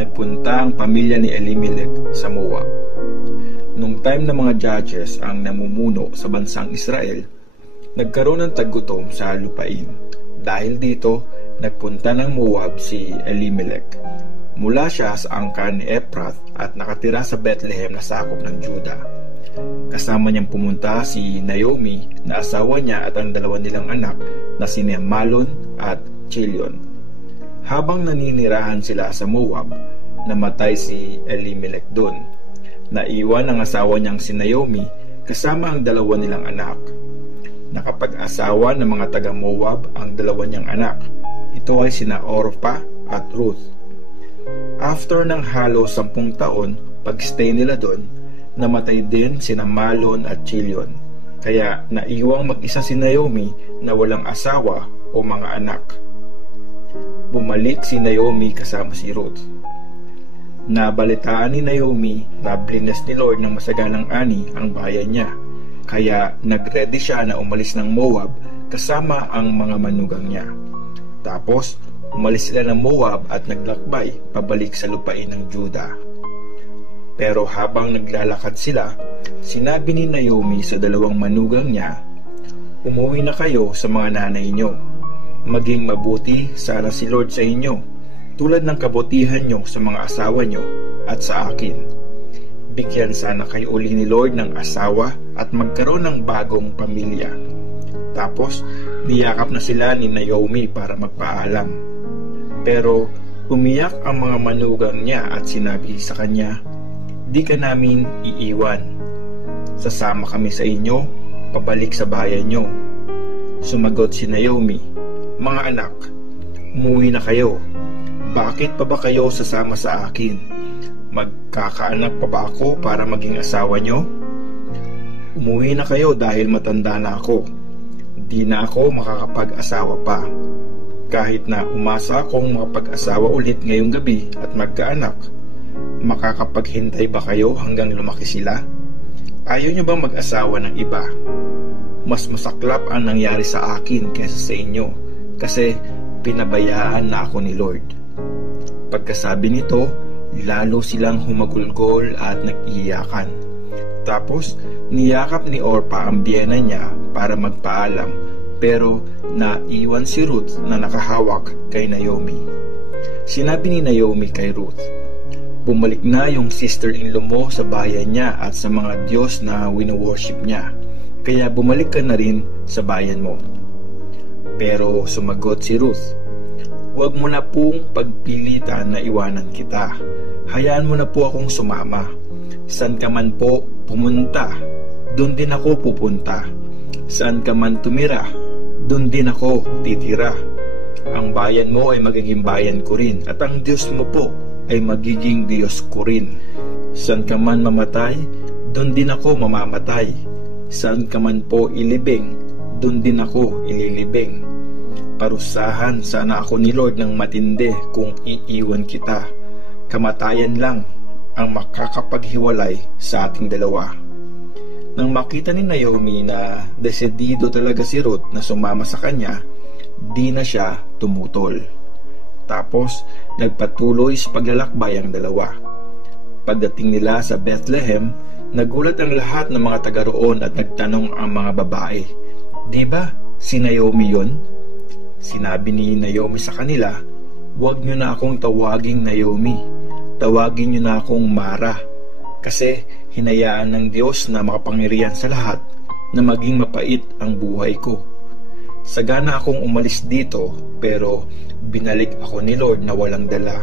nagpunta ang pamilya ni Elimelech sa Moab. Nung time na mga judges ang namumuno sa bansang Israel, nagkaroon ng taggutom sa lupain. Dahil dito, nagpunta ng Moab si Elimelech. Mula siya sa angkan ni Ephrath at nakatira sa Bethlehem na sakop ng Juda. Kasama niyang pumunta si Naomi na asawa niya at ang dalawa nilang anak na sina Malon at Chilion. Habang naninirahan sila sa Moab, namatay si Elimelech doon. Naiwan ang asawa niyang si Naomi kasama ang dalawa nilang anak. Nakapag-asawa ng mga taga-Moab ang dalawa niyang anak. Ito ay sina Orpah at Ruth. After ng halos 10 taon pag-stay nila doon, namatay din sina Malon at Chilion. Kaya naiwang mag-isa si Naomi na walang asawa o mga anak. Bumalik si Naomi kasama si Ruth. Nabalitaan ni Naomi na blinas ni Lord ng masaganang ani ang bayan niya. Kaya nag-ready siya na umalis ng Moab kasama ang mga manugang niya. Tapos umalis sila ng Moab at naglakbay pabalik sa lupain ng Juda. Pero habang naglalakad sila, sinabi ni Naomi sa dalawang manugang niya, "Umuwi na kayo sa mga nanay niyo. Maging mabuti sana si Lord sa inyo, tulad ng kabutihan niyo sa mga asawa niyo at sa akin. Bigyan sana kayo uli ni Lord ng asawa at magkaroon ng bagong pamilya." Tapos, niyakap na sila ni Naomi para magpaalam. Pero, umiyak ang mga manugang niya at sinabi sa kanya, "Di ka namin iiwan. Sasama kami sa inyo, pabalik sa bayan niyo." Sumagot si Naomi, "Mga anak, umuwi na kayo. Bakit pa ba kayo sasama sa akin? Magkakaanak pa ba ako para maging asawa niyo? Umuwi na kayo dahil matanda na ako. Di na ako makakapag-asawa pa. Kahit na umasa akong makapag-asawa ulit ngayong gabi at magkaanak, makakapaghintay ba kayo hanggang lumaki sila? Ayaw niyo bang mag-asawa ng iba? Mas masaklap ang nangyari sa akin kaysa sa inyo, kasi pinabayaan na ako ni Lord." Pagkasabi nito, lalo silang humagulgol at nag-iiyakan. Tapos, niyakap ni Orpah ang biyena niya para magpaalam, pero naiwan si Ruth na nakahawak kay Naomi. Sinabi ni Naomi kay Ruth, "Bumalik na yung sister-in-law mo sa bayan niya at sa mga Diyos na wino-worship niya, kaya bumalik ka na rin sa bayan mo." Pero sumagot si Ruth, "Huwag mo na pong pagpilitan na iwanan kita. Hayaan mo na po akong sumama. Saan ka man po pumunta, doon din ako pupunta. Saan ka man tumira, doon din ako titira. Ang bayan mo ay magiging bayan ko rin, at ang Diyos mo po ay magiging Diyos ko rin. Saan ka man mamatay, doon din ako mamamatay. Saan ka man po ilibing, doon din ako ililibing. Parusahan sana ako ni Lord ng matindi kung iiwan kita. Kamatayan lang ang makakapaghiwalay sa ating dalawa." Nang makita ni Naomi na desidido talaga si Ruth na sumama sa kanya, di na siya tumutol. Tapos, nagpatuloy sa paglalakbay ang dalawa. Pagdating nila sa Bethlehem, nagulat ang lahat ng mga taga roon at nagtanong ang mga babae, "Di ba si Naomi yun?" Sinabi ni Naomi sa kanila, "Huwag niyo na akong tawaging Naomi. Tawagin niyo na akong Mara. Kasi hinayaan ng Diyos na makapangyarihan sa lahat na maging mapait ang buhay ko. Sagana akong umalis dito, pero binalik ako ni Lord na walang dala.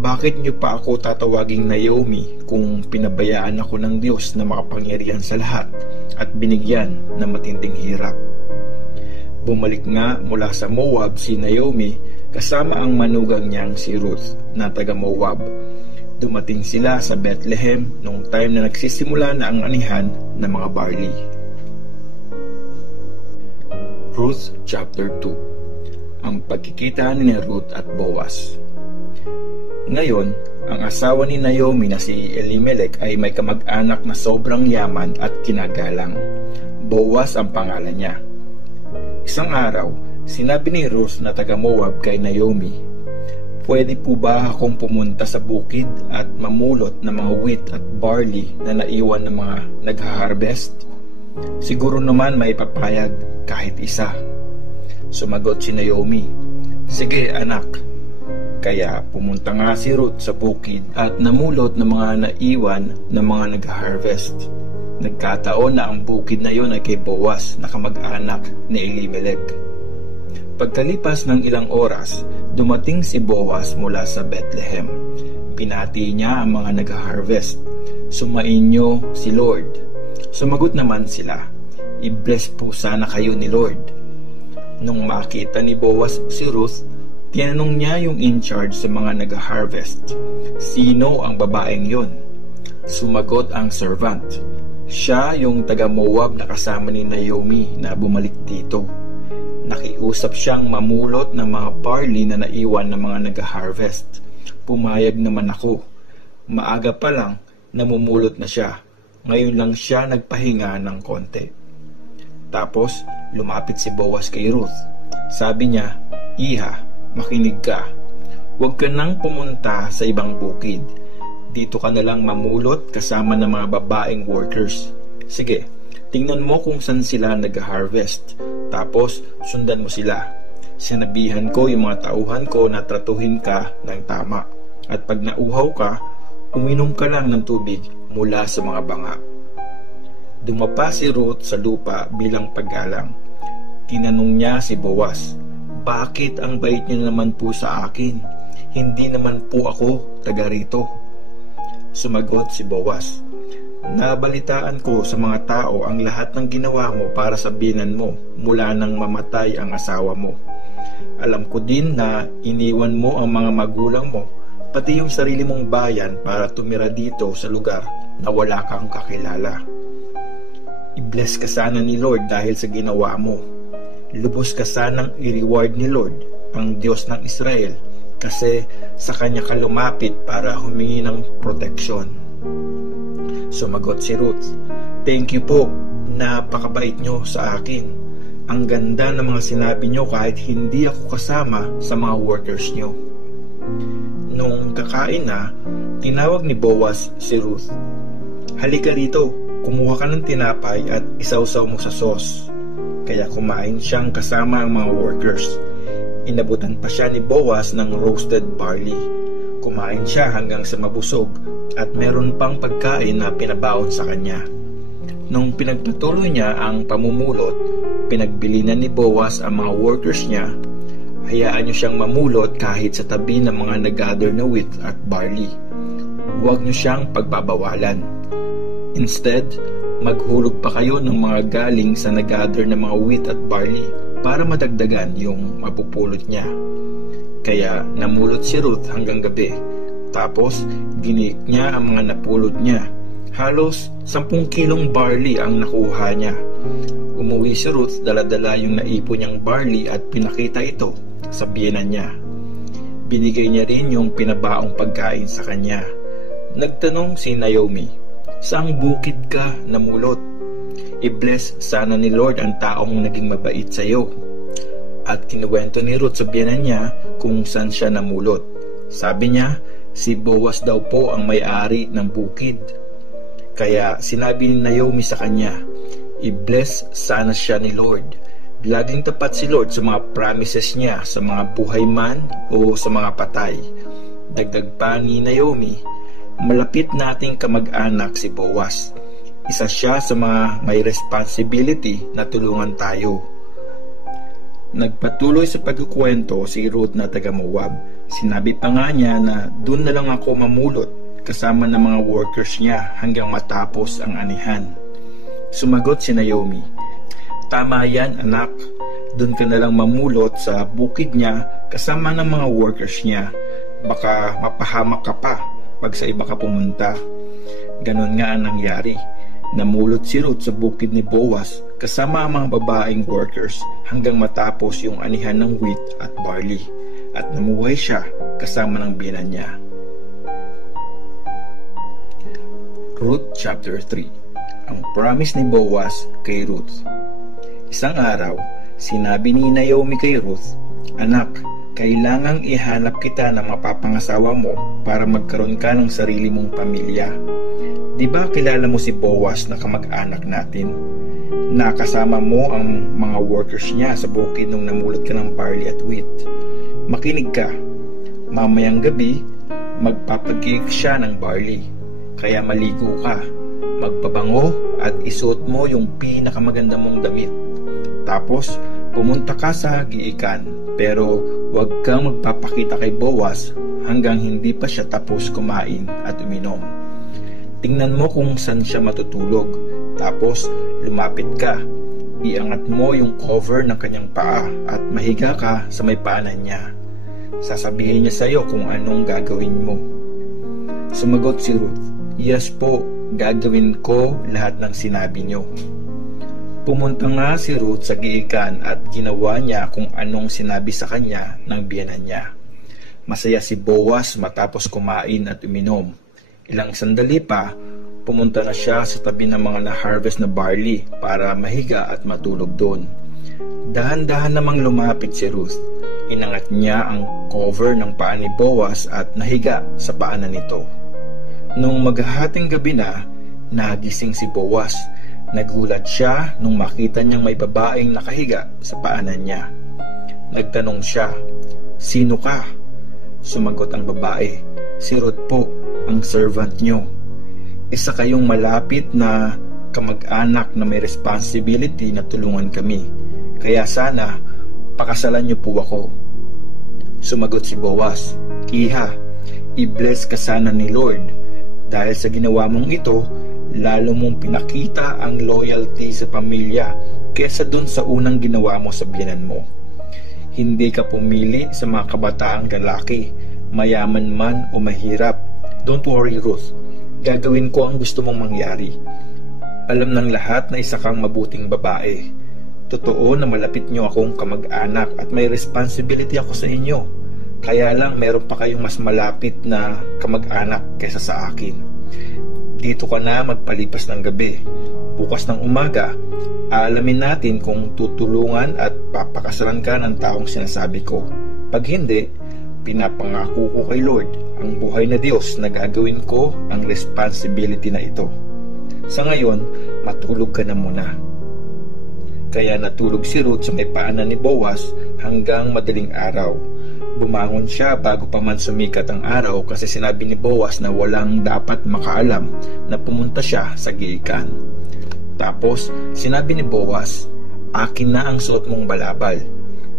Bakit niyo pa ako tatawaging Naomi kung pinabayaan ako ng Diyos na makapangyarihan sa lahat at binigyan ng matinding hirap?" Bumalik nga mula sa Moab si Naomi kasama ang manugang niyang si Ruth na taga Moab. Dumating sila sa Bethlehem noong time na nagsisimula na ang anihan ng mga barley. Ruth chapter 2. Ang pagkikita ni Ruth at Boaz. Ngayon, ang asawa ni Naomi na si Elimelech ay may kamag-anak na sobrang yaman at kinagalang. Boaz ang pangalan niya. Isang araw, sinabi ni Ruth na taga Moab kay Naomi, Pwede po ba akong pumunta sa bukid at mamulot ng mga wheat at barley na naiwan ng mga nag-harvest? Siguro naman may papayag kahit isa. Sumagot si Naomi, "Sige anak." Kaya pumunta nga si Ruth sa bukid at namulot ng mga naiwan ng mga nag-harvest. Nagkataon na ang bukid na yon ay kay Boaz na kamag-anak ni Elimelech. Pagkalipas ng ilang oras, dumating si Boaz mula sa Bethlehem. Pinati niya ang mga nag-harvest. "Sumainyo si Lord." Sumagot naman sila, "I-bless po sana kayo ni Lord." Nung makita ni Boaz si Ruth, tinanong niya yung in-charge sa mga nag-harvest, "Sino ang babaeng yon?" Sumagot ang servant, "Siya yung taga-Moab na kasama ni Naomi na bumalik dito. Nakiusap siyang mamulot ng mga barley na naiwan ng mga nag-harvest. Pumayag naman ako. Maaga pa lang, namumulot na siya. Ngayon lang siya nagpahinga ng konti." Tapos, lumapit si Boaz kay Ruth. Sabi niya, "Iha, makinig ka. Huwag ka nang pumunta sa ibang bukid. Dito ka na lang mamulot kasama ng mga babaeng workers. Sige, tingnan mo kung saan sila nag-harvest. Tapos, sundan mo sila. Sinabihan ko yung mga tauhan ko na tratuhin ka ng tama. At pag nauhaw ka, uminom ka lang ng tubig mula sa mga banga." Dumapa si Ruth sa lupa bilang paggalang. Tinanong niya si Boaz, "Bakit ang bait niyo naman po sa akin? Hindi naman po ako taga rito." Sumagot si Boaz, "Nabalitaan ko sa mga tao ang lahat ng ginawa mo para sa biyenan mo mula nang mamatay ang asawa mo. Alam ko din na iniwan mo ang mga magulang mo, pati yung sarili mong bayan para tumira dito sa lugar na wala kang kakilala. I-bless ka sana ni Lord dahil sa ginawa mo. Lubos ka sanang i-reward ni Lord, ang Diyos ng Israel, kasi sa kanya ka lumapit para humingi ng proteksyon." Sumagot si Ruth, "Thank you po, napakabait nyo sa akin. Ang ganda ng mga sinabi nyo kahit hindi ako kasama sa mga workers nyo." Nung kakain na, tinawag ni Boaz si Ruth. "Halika rito, kumuha ka ng tinapay at isawsaw mo sa sauce." Kaya kumain siyang kasama ang mga workers. Inabutan pa siya ni Boaz ng roasted barley. Kumain siya hanggang sa mabusog at meron pang pagkain na pinabaon sa kanya. Nung pinagpatuloy niya ang pamumulot, pinagbilinan ni Boaz ang mga workers niya. Hayaan niyo siyang mamulot kahit sa tabi ng mga nag-gather na wheat at barley. Huwag niyo siyang pagbabawalan. Instead, maghulog pa kayo ng mga galing sa nag-gather na mga wheat at barley para madagdagan yung mapupulot niya. Kaya namulot si Ruth hanggang gabi. Tapos, giniik niya ang mga napulot niya. Halos 10 kilong barley ang nakuha niya. Umuwi si Ruth, dala-dala yung naipon niyang barley at pinakita ito sa biyenan niya. Binigay niya rin yung pinabaong pagkain sa kanya. Nagtanong si Naomi, "Saang bukid ka namulot? I-bless sana ni Lord ang taong naging mabait sa iyo." At kinuwento ni Ruth sa biyenan niya kung saan siya namulot. Sabi niya, si Boaz daw po ang may-ari ng bukid. Kaya sinabi ni Naomi sa kanya, "I-bless sana siya ni Lord. Laging tapat si Lord sa mga promises niya sa mga buhay man o sa mga patay." Dagdag pa ni Naomi, "Malapit nating kamag-anak si Boaz. Isa siya sa mga may responsibility na tulungan tayo." Nagpatuloy sa pagkukwento si Ruth na taga Moab. Sinabi pa nga niya na doon na lang ako mamulot kasama ng mga workers niya hanggang matapos ang anihan. Sumagot si Naomi, "Tama yan anak, doon ka na lang mamulot sa bukid niya kasama ng mga workers niya. Baka mapahamak ka pa pag sa iba ka pumunta." Ganon nga ang nangyari. Namulot si Ruth sa bukid ni Boaz kasama ang mga babaeng workers hanggang matapos yung anihan ng wheat at barley, at namuhay siya kasama ng biyenan niya. Ruth chapter 3. Ang promise ni Boaz kay Ruth. Isang araw, sinabi ni Naomi kay Ruth, "Anak, kailangang ihanap kita ng mapapangasawa mo para magkaroon ka ng sarili mong pamilya. Di ba kilala mo si Boaz na kamag-anak natin? Nakasama mo ang mga workers niya sa bukid nung namulot ka ng barley at wheat. Makinig ka. Mamayang gabi, magpapagig siya ng barley. Kaya maligo ka, magpabango at isuot mo yung pinakamaganda mong damit. Tapos, pumunta ka sa giikan, pero huwag kang magpapakita kay Boaz hanggang hindi pa siya tapos kumain at uminom. Tingnan mo kung saan siya matutulog, tapos lumapit ka. Iangat mo yung cover ng kanyang paa at mahiga ka sa may paanan niya. Sasabihin niya sa iyo kung anong gagawin mo. Sumagot si Ruth, "Yes po, gagawin ko lahat ng sinabi niyo." Pumunta nga si Ruth sa giikan at ginawa niya kung anong sinabi sa kanya ng biyenan niya. Masaya si Boaz matapos kumain at uminom. Ilang sandali pa, pumunta na siya sa tabi ng mga na-harvest na barley para mahiga at matulog doon. Dahan-dahan namang lumapit si Ruth. Inangat niya ang cover ng paa ni Boaz at nahiga sa paanan nito. Nung maghahating gabi na, nagising si Boaz. Nagulat siya nung makita niyang may babaeng nakahiga sa paanan niya. Nagtanong siya, "Sino ka?" Sumagot ang babae, "Si Ruth po, ang servant niyo. Isa kayong malapit na kamag-anak na may responsibility na tulungan kami. Kaya sana, pakasalan niyo po ako." Sumagot si Boaz, "Iha, i-bless ka sana ni Lord. Dahil sa ginawa mong ito, lalo mong pinakita ang loyalty sa pamilya kesa dun sa unang ginawa mo sa biyenan mo. Hindi ka pumili sa mga kabataang lalaki, mayaman man o mahirap. Don't worry, Ruth. Gagawin ko ang gusto mong mangyari. Alam ng lahat na isa kang mabuting babae. Totoo na malapit niyo akong kamag-anak at may responsibility ako sa inyo. Kaya lang meron pa kayong mas malapit na kamag-anak kaysa sa akin. Dito ka na magpalipas ng gabi. Bukas ng umaga, aalamin natin kung tutulungan at papakasalan ka ng taong sinasabi ko. Pag hindi, pinapangako ko kay Lord, ang buhay na Diyos na gagawin ko ang responsibility na ito. Sa ngayon, matulog ka na muna." Kaya natulog si Ruth sa may paanan ni Boaz hanggang madaling araw. Bumangon siya bago pa man sumikat ang araw kasi sinabi ni Boaz na walang dapat makaalam na pumunta siya sa giikan. Tapos sinabi ni Boaz, "Akin na ang suot mong balabal."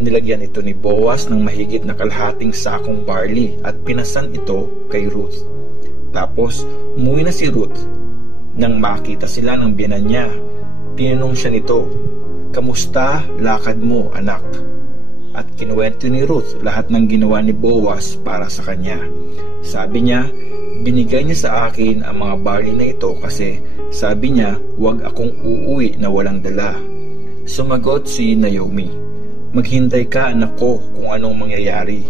Nilagyan ito ni Boaz ng mahigit na kalahating sakong barley at pinasan ito kay Ruth. Tapos umuwi na si Ruth. Nang makita sila ng biyenan niya, tinanong siya nito, "Kamusta lakad mo, anak?" At kinuwento ni Ruth lahat ng ginawa ni Boaz para sa kanya. Sabi niya, binigay niya sa akin ang mga barley na ito kasi sabi niya, "Huwag akong uuwi na walang dala." Sumagot si Naomi, "Maghintay ka, anak ko, kung anong mangyayari."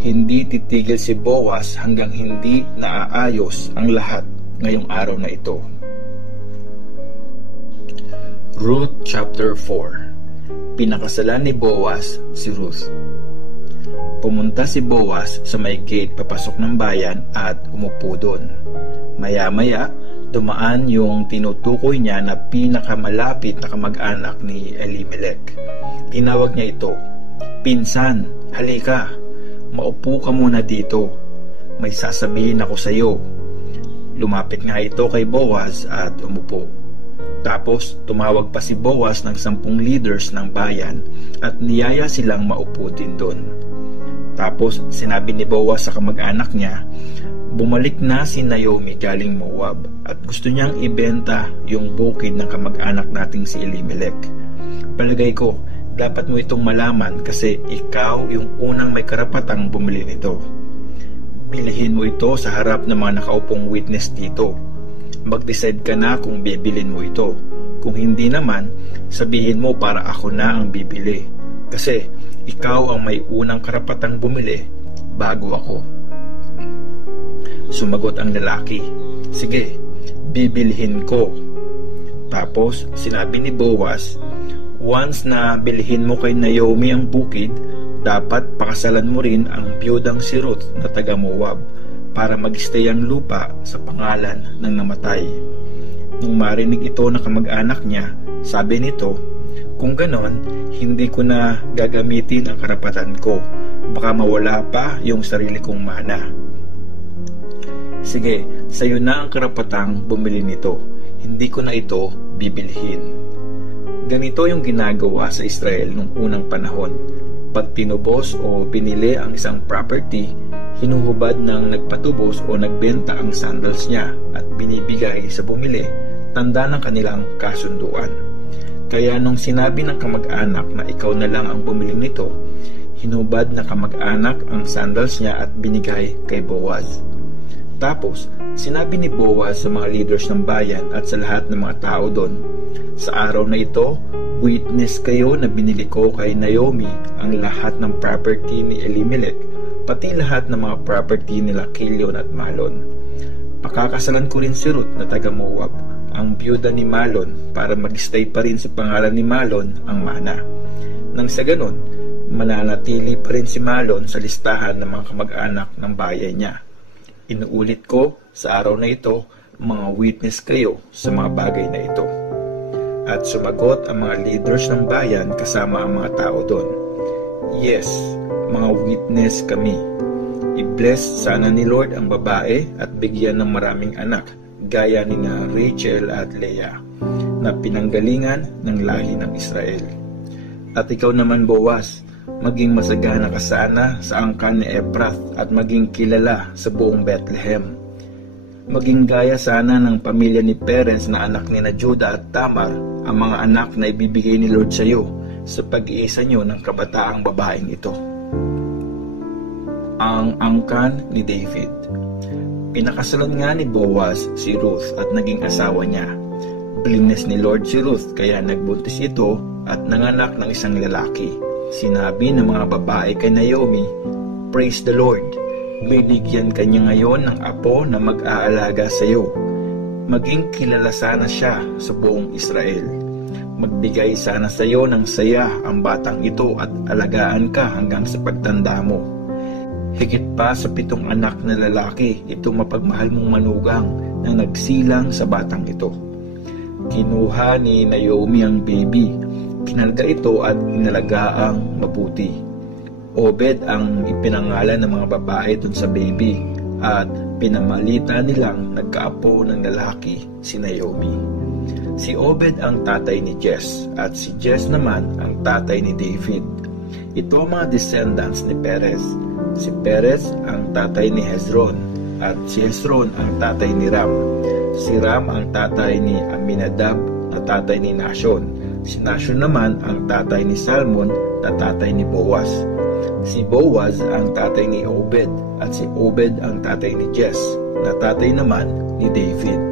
Hindi titigil si Boaz hanggang hindi naaayos ang lahat ngayong araw na ito. Ruth chapter 4. Pinakasalan ni Boaz si Ruth. Pumunta si Boaz sa may gate papasok ng bayan at umupo doon. Maya-maya, dumaan yung tinutukoy niya na pinakamalapit na kamag-anak ni Elimelech. Tinawag niya ito, "Pinsan, halika, maupo ka muna dito. May sasabihin ako sa iyo." Lumapit nga ito kay Boaz at umupo. Tapos tumawag pa si Boaz ng 10 leaders ng bayan at niyaya silang maupo din doon. Tapos sinabi ni Boaz sa kamag-anak niya, "Bumalik na si Naomi galing Moab at gusto niyang ibenta yung bukid ng kamag-anak nating si Elimelech. Palagay ko, dapat mo itong malaman kasi ikaw yung unang may karapatang bumili nito. Bilhin mo ito sa harap ng mga nakaupong witness dito. Mag-decide ka na kung bibilin mo ito. Kung hindi naman, sabihin mo para ako na ang bibili. Kasi ikaw ang may unang karapatang bumili bago ako." Sumagot ang lalaki, "Sige, bibilhin ko." Tapos sinabi ni Boaz, "Once na bilhin mo kay Naomi ang bukid, dapat pakasalan mo rin ang biyudang si Ruth na taga Moab para mag-stay ang lupa sa pangalan ng namatay. Nung marinig ito na kamag-anak niya, sabi nito, "Kung ganon, hindi ko na gagamitin ang karapatan ko. Baka mawala pa yung sarili kong mana. Sige, sayo na ang karapatang bumili nito. Hindi ko na ito bibilhin." Ganito yung ginagawa sa Israel nung unang panahon. Pag tinubos o binili ang isang property, hinuhubad ng nagpatubos o nagbenta ang sandals niya at binibigay sa bumili, tanda ng kanilang kasunduan. Kaya nung sinabi ng kamag-anak na ikaw na lang ang bumili nito, hinubad na kamag-anak ang sandals niya at binigay kay Boaz. Tapos, sinabi ni Boaz sa mga leaders ng bayan at sa lahat ng mga tao doon, "Sa araw na ito, witness kayo na binili ko kay Naomi ang lahat ng property ni Elimelech, pati lahat ng mga property nila Kilion at Malon. Pakakasalan ko rin si Ruth na taga Moab, ang biyuda ni Malon, para mag-stay pa rin sa pangalan ni Malon ang mana. Nang sa ganon, mananatili pa rin si Malon sa listahan ng mga kamag-anak ng bayan niya. Inuulit ko, sa araw na ito, mga witness kayo sa mga bagay na ito." At sumagot ang mga leaders ng bayan kasama ang mga tao doon, "Yes, mga witness kami. I-bless sana ni Lord ang babae at bigyan ng maraming anak, gaya ni na Rachel at Leah, na pinanggalingan ng lahi ng Israel. At ikaw naman, Boaz, maging masagana ka sana sa angkan ni Ephrath at maging kilala sa buong Bethlehem. Maging gaya sana ng pamilya ni Perez na anak ni na Judah at Tamar, ang mga anak na ibibigay ni Lord sa iyo sa pag-iisa niyo ng kabataang babaeng ito." Ang angkan ni David. Pinakasalan nga ni Boaz si Ruth at naging asawa niya. Blinis ni Lord si Ruth kaya nagbuntis ito at nanganak ng isang lalaki. Sinabi ng mga babae kay Naomi, "Praise the Lord! Binigyan ka niya ngayon ng apo na mag-aalaga sa iyo. Maging kilala sana siya sa buong Israel. Magbigay sana sa iyo ng saya ang batang ito at alagaan ka hanggang sa pagtanda mo. Higit pa sa 7 anak na lalaki, ito mapagmahal mong manugang na nagsilang sa batang ito." Kinuha ni Naomi ang baby, kinalga ito at inalagaang mabuti. Obed ang ipinangalan ng mga babae dun sa baby at pinamalita nilang nagkaapo ng lalaki si Naomi. Si Obed ang tatay ni Jess at si Jess naman ang tatay ni David. Ito ang mga descendants ni Perez. Si Perez ang tatay ni Hezron at si Hezron ang tatay ni Ram. Si Ram ang tatay ni Aminadab na tatay ni Nashon. Si Nashon naman ang tatay ni Salmon na tatay ni Boaz. Si Boaz ang tatay ni Obed at si Obed ang tatay ni Jess na tatay naman ni David.